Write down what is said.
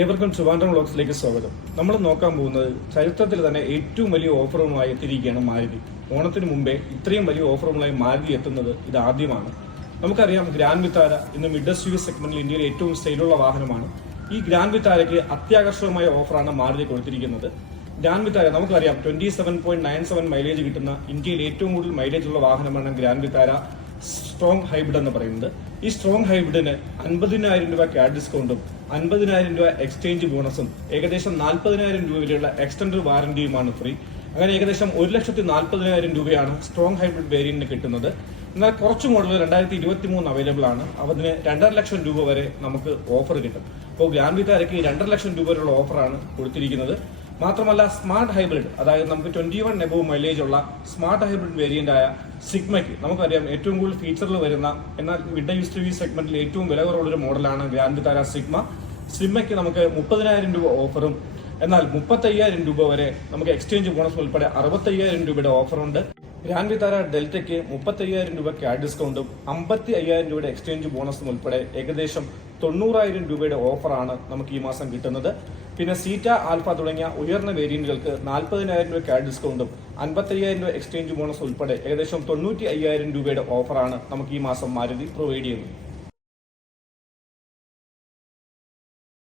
ഏവർക്കും ട്രിവാൻഡ്രം വ്ളോഗ്സിലേക്ക് സ്വാഗതം. നമ്മൾ നോക്കാൻ പോകുന്നത് ചരിത്രത്തിൽ തന്നെ ഏറ്റവും വലിയ ഓഫറുമായി എത്തിയിരിക്കുകയാണ് മാരുതി. ഓണത്തിന് മുമ്പേ ഇത്രയും വലിയ ഓഫറുമായി മാരുതി എത്തുന്നത് ഇത് ആദ്യമാണ്. നമുക്കറിയാം, ഗ്രാൻഡ് വിത്താര ഇന്ന് മിഡ് എസ് യു വി സെഗ്മെന്റിൽ ഇന്ത്യയിൽ ഏറ്റവും സ്റ്റൈലുള്ള വാഹനമാണ്. ഈ ഗ്രാൻഡ് വിത്താരയ്ക്ക് അത്യാകർഷകമായ ഓഫറാണ് മാരുതി കൊടുത്തിരിക്കുന്നത്. ഗ്രാൻഡ് വിത്താര നമുക്കറിയാം 27.97 മൈലേജ് കിട്ടുന്ന ഇന്ത്യയിൽ ഏറ്റവും കൂടുതൽ മൈലേജ് ഉള്ള വാഹനമാണ് ഗ്രാൻഡ് വിത്താര സ്ട്രോങ് ഹൈബ്രിഡ് എന്ന് പറയുന്നത്. ഈ സ്ട്രോങ് ഹൈബ്രിഡിന് 50,000 രൂപ ക്യാഷ് ഡിസ്കൗണ്ടും 50,000 രൂപ എക്സ്ചേഞ്ച് ബോണസും ഏകദേശം 40,000 രൂപ വരെയുള്ള എക്സ്റ്റൻഡഡ് വാറന്റിയുമാണ് ഫ്രീ. അങ്ങനെ ഏകദേശം 1,40,000 രൂപയാണ് സ്ട്രോങ് ഹൈബ്രിഡ് വേരിയന്റിന് കിട്ടുന്നത്. എന്നാൽ കുറച്ച് മോഡൽ 2023 അവൈലബിൾ ആണ്. അതിന് 2.5 ലക്ഷം രൂപ വരെ നമുക്ക് ഓഫർ കിട്ടും. അപ്പോൾ ഗ്രാൻഡ് വിത്താരയ്ക്ക് 2.5 ലക്ഷം രൂപ വരെയുള്ള ഓഫറാണ് കൊടുത്തിരിക്കുന്നത്. മാത്രമല്ല, സ്മാർട്ട് ഹൈബ്രിഡ്, അതായത് നമുക്ക് 21 എബോവ് മൈലേജ് ഉള്ള സ്മാർട്ട് ഹൈബ്രിഡ് വേരിയന്റ് ആയ സിഗ്മയ്ക്ക് നമുക്കറിയാം ഏറ്റവും കൂടുതൽ ഫീച്ചറിൽ വരുന്ന, എന്നാൽ മിഡ് എസ് യു വി സെഗ്മെന്റിൽ ഏറ്റവും വില കുറവുള്ളൊരു മോഡലാണ് ഗ്രാൻഡ് വിത്താര സിഗ്മ. സിഗ്മയ്ക്ക് നമുക്ക് 30,000 രൂപ ഓഫറും എന്നാൽ 35,000 രൂപ വരെ നമുക്ക് എക്സ്ചേഞ്ച് ബോണസ് ഉൾപ്പെടെ 65,000 രൂപയുടെ ഓഫറുണ്ട്. ഗ്രാൻഡ് വിത്താര ഡെൽറ്റയ്ക്ക് 35,000 രൂപ ക്യാഷ് ഡിസ്കൗണ്ടും 55,000 രൂപയുടെ എക്സ്ചേഞ്ച് ബോണസും ഉൾപ്പെടെ ഏകദേശം 90,000 രൂപയുടെ ഓഫറാണ് നമുക്ക് ഈ മാസം കിട്ടുന്നത്. പിന്നെ സീറ്റ, ആൽഫ തുടങ്ങിയ ഉയർന്ന വേരിയന്റുകൾക്ക് 40,000 രൂപ ക്യാഷ് ഡിസ്കൗണ്ടും 55,000 രൂപ എക്സ്ചേഞ്ച് ബോണസ് ഉൾപ്പെടെ ഏകദേശം 95,000 രൂപയുടെ ഓഫറാണ് നമുക്ക് ഈ മാസം മാരുതി പ്രൊവൈഡ് ചെയ്യുന്നത്.